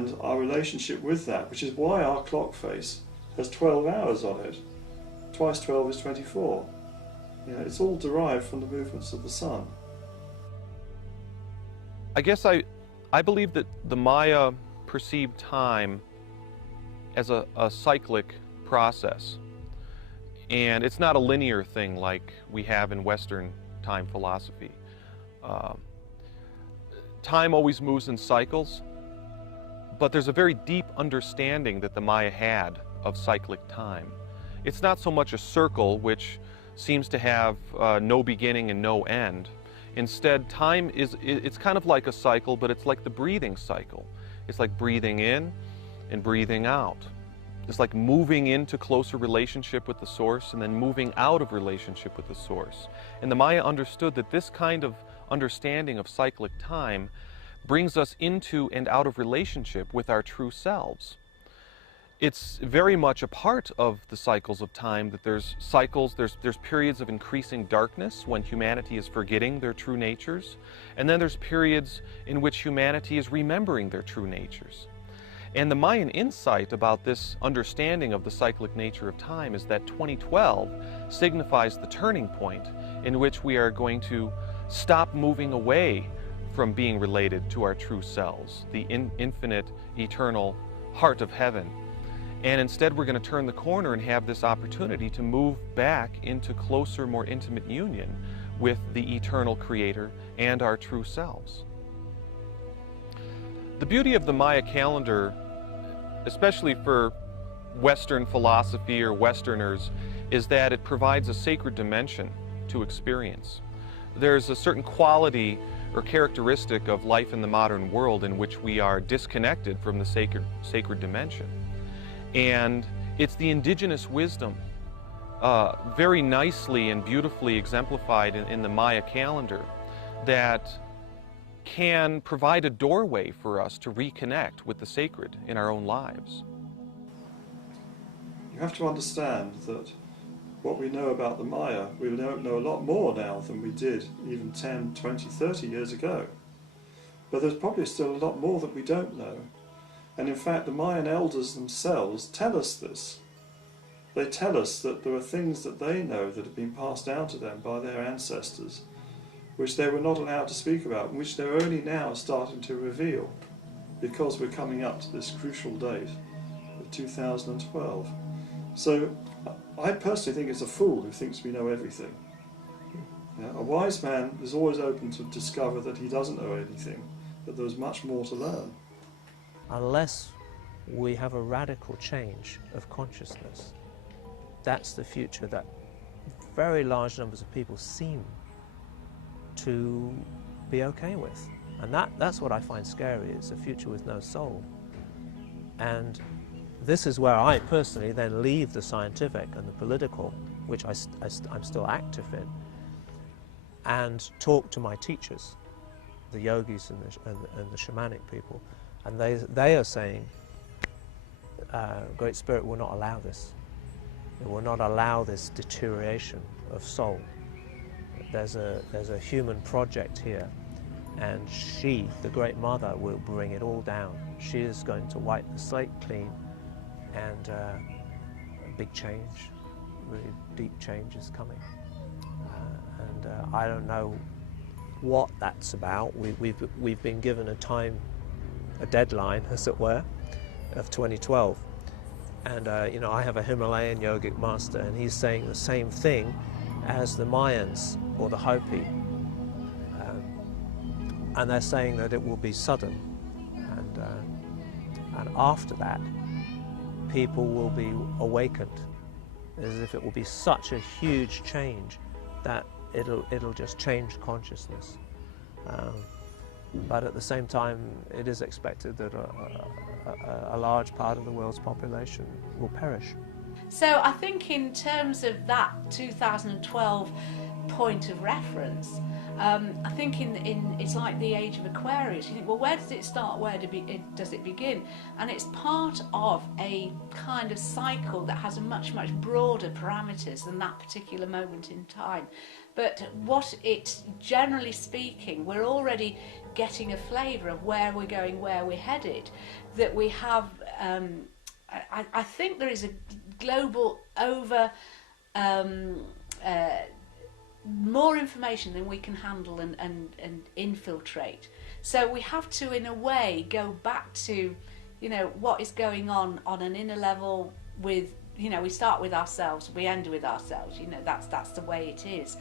and our relationship with that, which is why our clock face has 12 hours on it. Twice 12 is 24. You know, it's all derived from the movements of the sun. I guess I believe that the Maya perceived time as a cyclic process. And it's not a linear thing like we have in Western time philosophy. Time always moves in cycles, but there's a very deep understanding that the Maya had of cyclic time. It's not so much a circle, which seems to have no beginning and no end. Instead, time it's kind of like a cycle, but it's like the breathing cycle. It's like breathing in and breathing out. It's like moving into closer relationship with the source and then moving out of relationship with the source. And the Maya understood that this kind of understanding of cyclic time brings us into and out of relationship with our true selves. It's very much a part of the cycles of time that there's cycles, there's periods of increasing darkness when humanity is forgetting their true natures, and then there's periods in which humanity is remembering their true natures. And the Mayan insight about this understanding of the cyclic nature of time is that 2012 signifies the turning point in which we are going to stop moving away from being related to our true selves, the infinite, eternal heart of heaven. And instead we're going to turn the corner and have this opportunity to move back into closer, more intimate union with the eternal Creator and our true selves. The beauty of the Maya calendar, especially for Western philosophy or Westerners, is that it provides a sacred dimension to experience. There's a certain quality or characteristic of life in the modern world in which we are disconnected from the sacred dimension. And it's the indigenous wisdom, very nicely and beautifully exemplified in the Maya calendar, that can provide a doorway for us to reconnect with the sacred in our own lives. You have to understand that what we know about the Maya, we know a lot more now than we did even 10, 20, 30 years ago. But there's probably still a lot more that we don't know. And in fact, the Mayan elders themselves tell us this. They tell us that there are things that they know that have been passed down to them by their ancestors, which they were not allowed to speak about, and which they're only now starting to reveal, because we're coming up to this crucial date of 2012. So I personally think it's a fool who thinks we know everything. A wise man is always open to discover that he doesn't know anything, that there's much more to learn. Unless we have a radical change of consciousness, that's the future that very large numbers of people seem to be okay with. And that's what I find scary, is a future with no soul. And this is where I personally then leave the scientific and the political, which I'm still active in, and talk to my teachers, the yogis and the shamanic people. And they are saying, Great Spirit will not allow this. It will not allow this deterioration of soul. There's a human project here, and she, the Great Mother, will bring it all down. She is going to wipe the slate clean, and a big change, really deep change is coming. And I don't know what that's about. We've been given a deadline, as it were, of 2012. And you know, I have a Himalayan yogic master, and he's saying the same thing as the Mayans or the Hopi. And they're saying that it will be sudden. And after that, people will be awakened, as if it will be such a huge change that it'll just change consciousness. But at the same time, it is expected that a large part of the world's population will perish. So I think in terms of that 2012 point of reference. I think it's like the age of Aquarius. You think, well, where does it start? Where does it begin? And it's part of a kind of cycle that has a much broader parameters than that particular moment in time. But what it's generally speaking, we're already getting a flavour of where we're going, where we're headed. That we have, I think there is a global more information than we can handle and infiltrate. So we have to, in a way, go back to, what is going on an inner level with, we start with ourselves, we end with ourselves, that's the way it is.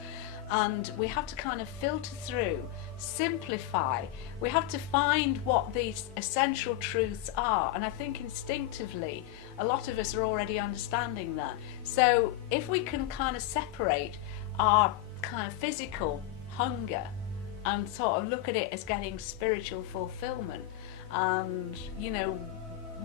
And we have to kind of filter through, simplify. We have to find what these essential truths are. And I think instinctively, a lot of us are already understanding that. So if we can kind of separate our kind of physical hunger and sort of look at it as getting spiritual fulfillment, and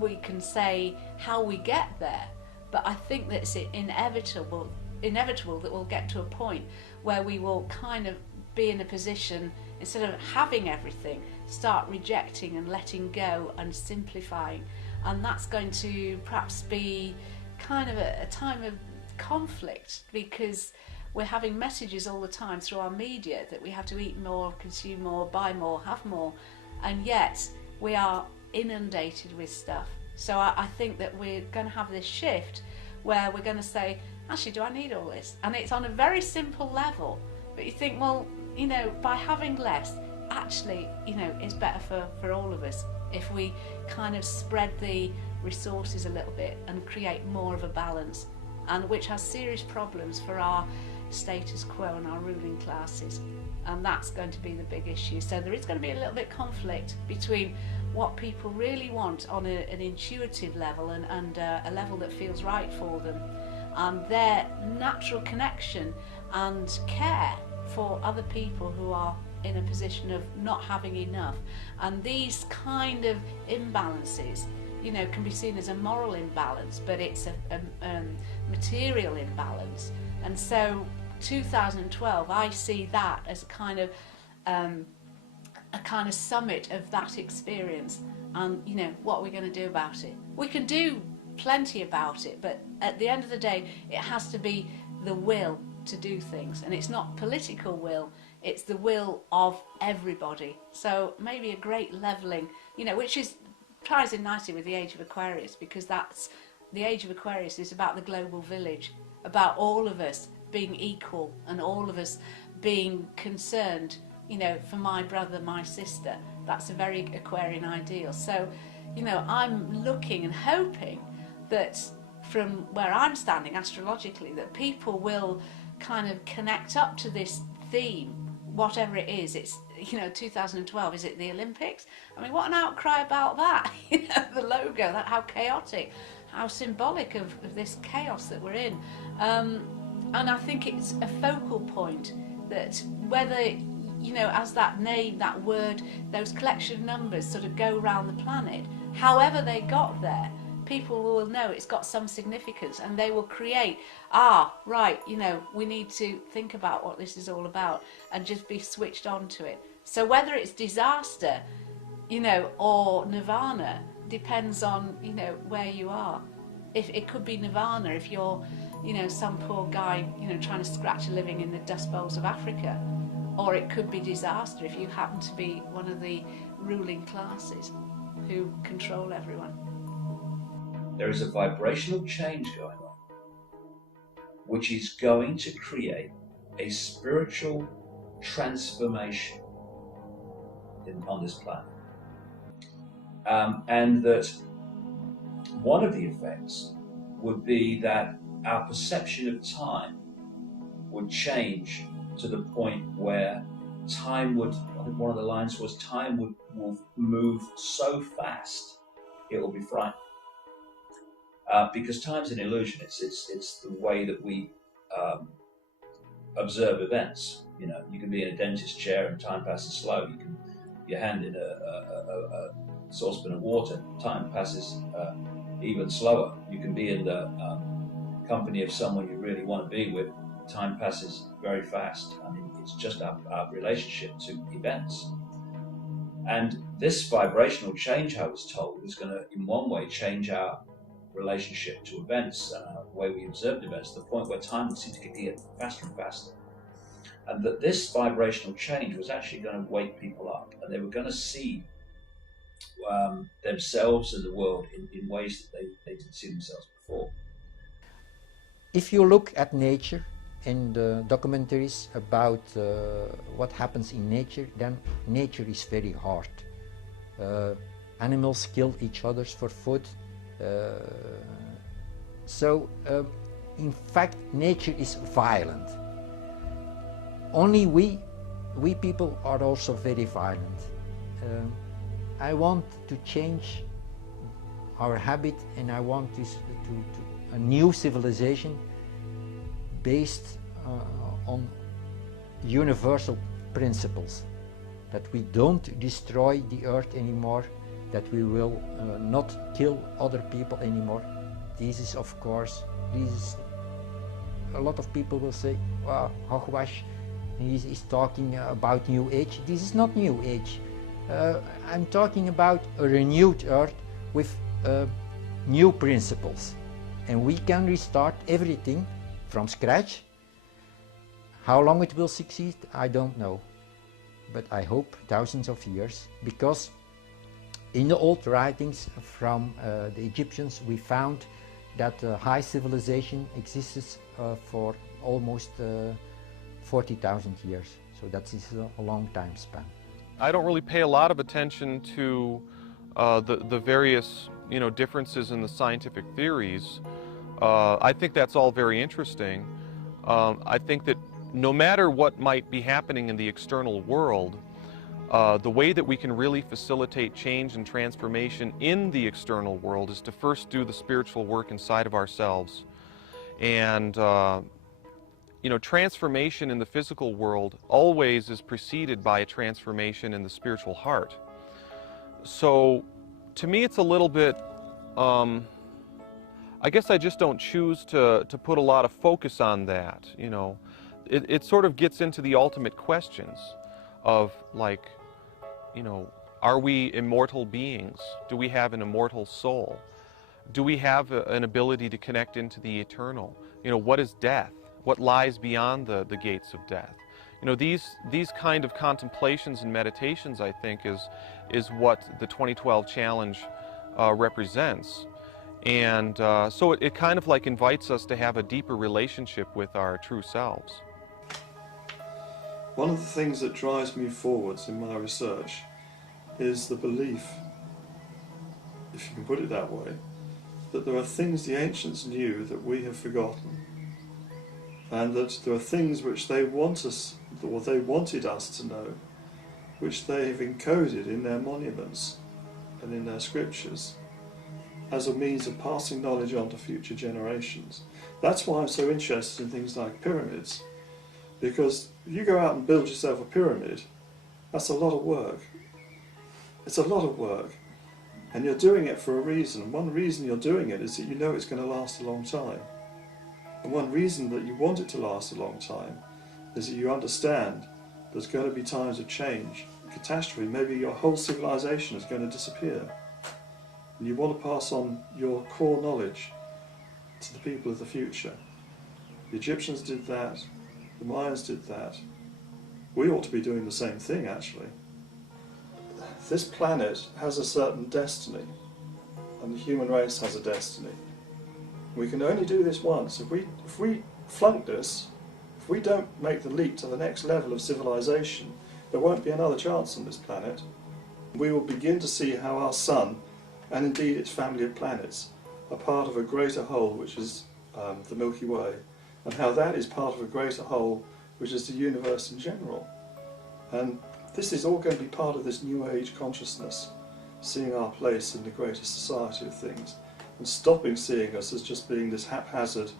we can say how we get there, but I think that it's inevitable that we'll get to a point where we will kind of be in a position, instead of having everything, start rejecting and letting go and simplifying. And that's going to perhaps be kind of a time of conflict, because we're having messages all the time through our media that we have to eat more, consume more, buy more, have more, and yet we are inundated with stuff. So I think that we're going to have this shift where we're going to say, actually, do I need all this? And it's on a very simple level, but you think, well, by having less, actually, it's better for all of us if we kind of spread the resources a little bit and create more of a balance, and which has serious problems for our status quo and our ruling classes. And that's going to be the big issue. So there is going to be a little bit conflict between what people really want on an intuitive level and a level that feels right for them, and their natural connection and care for other people who are in a position of not having enough. And these kind of imbalances, can be seen as a moral imbalance, but it's a material imbalance. And so 2012, I see that as a kind of summit of that experience. And what we're going to do about it. We can do plenty about it, but at the end of the day, it has to be the will to do things, and it's not political will, it's the will of everybody. So maybe a great levelling, which ties in nicely with the age of Aquarius, because that's the age of Aquarius is about the global village, about all of us being equal and all of us being concerned, for my brother, my sister. That's a very Aquarian ideal. So, I'm looking and hoping that from where I'm standing astrologically, that people will kind of connect up to this theme, whatever it is. It's 2012, is it the Olympics? I mean, what an outcry about that. The logo, how chaotic, how symbolic of this chaos that we're in. And I think it's a focal point that whether as that name, that word, those collection of numbers sort of go around the planet, however they got there, people will know it's got some significance, and they will create, we need to think about what this is all about and just be switched on to it. So whether it's disaster, or nirvana, depends on, where you are. If it could be nirvana if you're, some poor guy, trying to scratch a living in the dust bowls of Africa, or it could be disaster if you happen to be one of the ruling classes who control everyone. There is a vibrational change going on, which is going to create a spiritual transformation on this planet. And that one of the effects would be that our perception of time would change to the point where time would, I think one of the lines was, time will move so fast it will be frightening. Because time's an illusion. It's the way that we observe events. You can be in a dentist chair and time passes slow. You can your hand in a saucepan of water, time passes even slower. You can be in the company of someone you really want to be with, time passes very fast. I mean, it's just our relationship to events. And this vibrational change, I was told, is going to, in one way, change our relationship to events and the way we observe events, to the point where time would seem to get faster and faster. And that this vibrational change was actually going to wake people up, and they were going to see themselves and the world in ways that they didn't see themselves before. If you look at nature and documentaries about what happens in nature, then nature is very hard. Animals kill each other for food. So in fact, nature is violent. Only we people are also very violent. I want to change our habit, and I want this to a new civilization based on universal principles. That we don't destroy the earth anymore, that we will not kill other people anymore. This is, of course, a lot of people will say, well, Hogwash, he's talking about New Age. This is not New Age. I'm talking about a renewed earth with new principles. And we can restart everything from scratch. How long it will succeed, I don't know. But I hope thousands of years, because in the old writings from the Egyptians, we found that high civilization existed for almost 40,000 years. So that is a long time span. I don't really pay a lot of attention to the various, differences in the scientific theories. I think that's all very interesting. I think that no matter what might be happening in the external world, the way that we can really facilitate change and transformation in the external world is to first do the spiritual work inside of ourselves. And transformation in the physical world always is preceded by a transformation in the spiritual heart. So to me it's a little bit, I guess I just don't choose to put a lot of focus on that. It sort of gets into the ultimate questions of, like, are we immortal beings? Do we have an immortal soul? Do we have an ability to connect into the eternal? What is death? What lies beyond the gates of death? These kind of contemplations and meditations, I think, is what the 2012 challenge represents. And so it kind of like invites us to have a deeper relationship with our true selves. One of the things that drives me forwards in my research is the belief, if you can put it that way, that there are things the ancients knew that we have forgotten, and that there are things which they want us, or they wanted us to know, which they have encoded in their monuments and in their scriptures as a means of passing knowledge on to future generations. That's why I'm so interested in things like pyramids, because if you go out and build yourself a pyramid, that's a lot of work. It's a lot of work, and you're doing it for a reason. One reason you're doing it is that you know it's going to last a long time. And one reason that you want it to last a long time is that you understand there's going to be times of change, catastrophe. Maybe your whole civilization is going to disappear. And you want to pass on your core knowledge to the people of the future. The Egyptians did that, the Mayans did that. We ought to be doing the same thing, actually. This planet has a certain destiny, and the human race has a destiny. We can only do this once. If we flunk this, if we don't make the leap to the next level of civilization, there won't be another chance on this planet. We will begin to see how our sun, and indeed its family of planets, are part of a greater whole, which is the Milky Way, and how that is part of a greater whole, which is the universe in general. And this is all going to be part of this New Age consciousness, seeing our place in the greater society of things, and stopping seeing us as just being this haphazard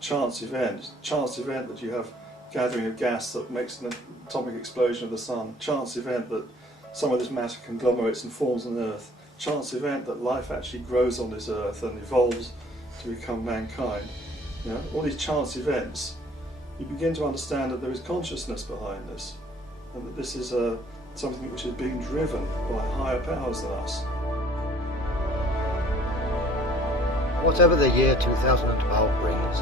chance event that you have gathering of gas that makes an atomic explosion of the sun, chance event that some of this matter conglomerates and forms on Earth, chance event that life actually grows on this Earth and evolves to become mankind. All these chance events you begin to understand that there is consciousness behind this, and that this is something which is being driven by higher powers than us. Whatever the year 2012 brings,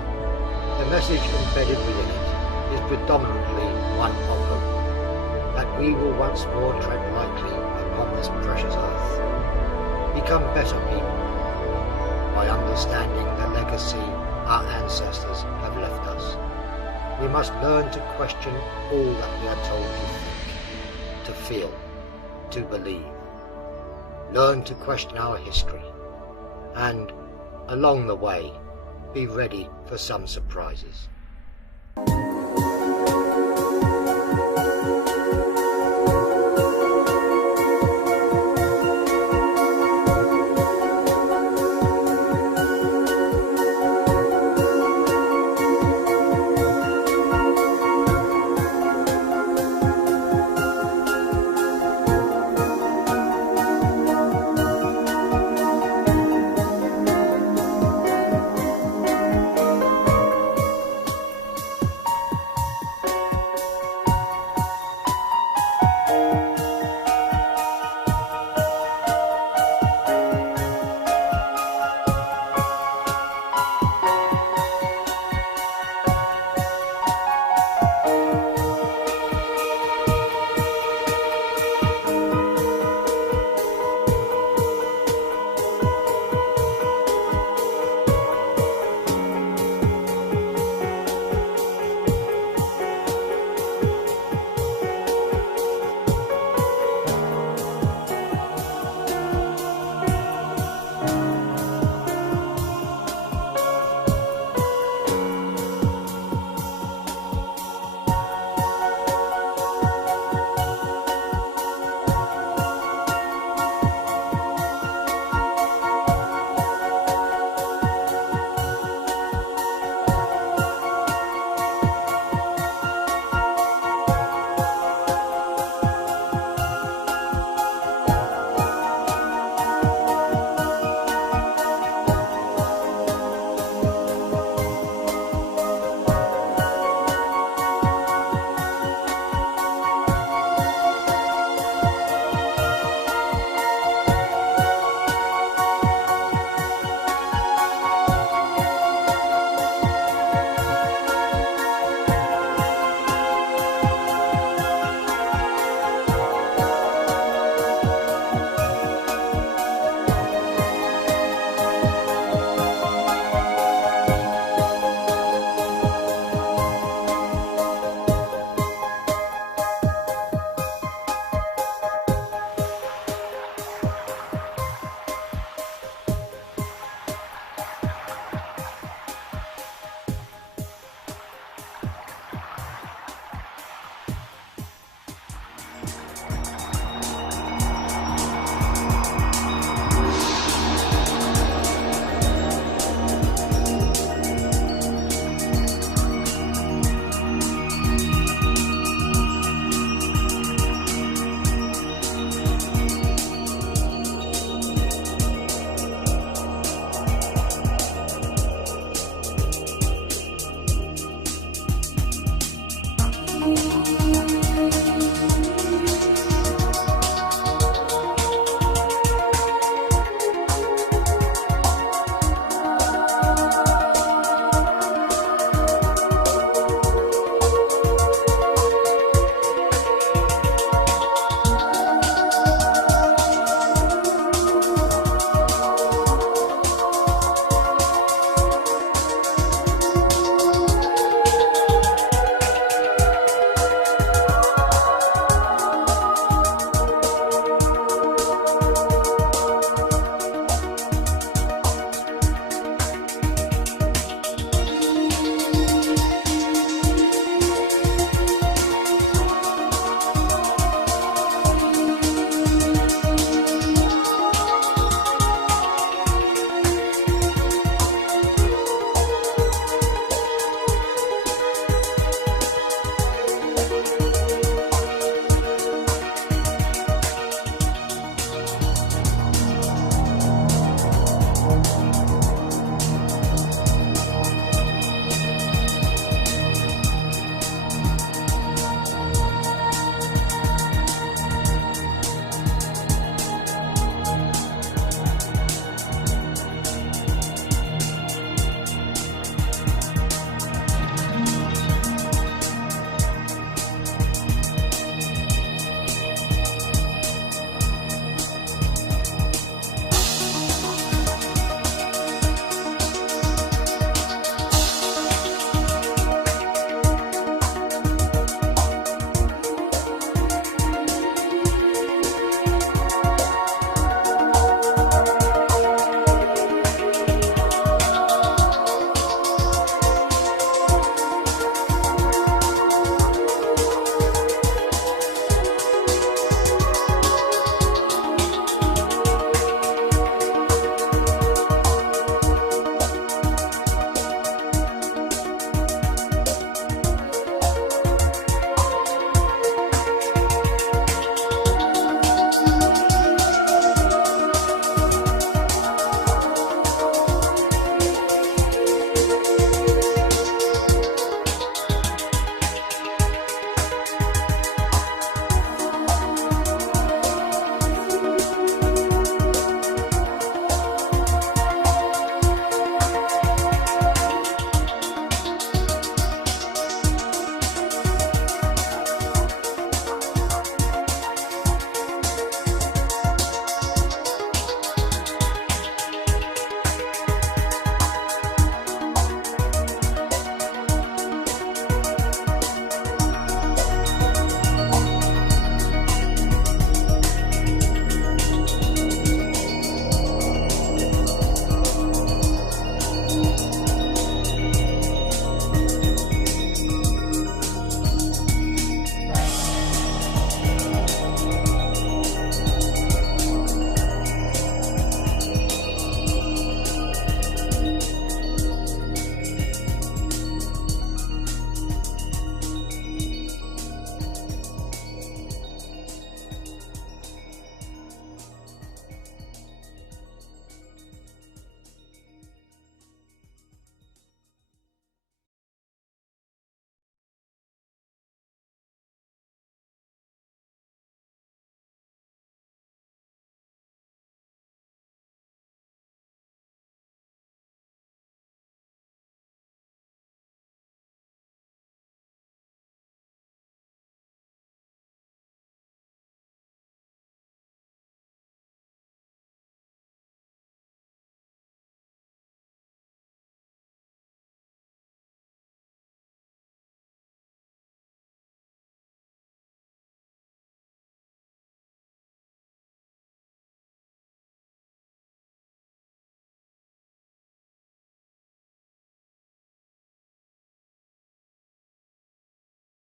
the message embedded within it is predominantly one of hope, that we will once more tread lightly upon this precious earth, become better people, by understanding the legacy our ancestors have left us. We must learn to question all that we are told to think, to feel, to believe. Learn to question our history, and, along the way, be ready for some surprises.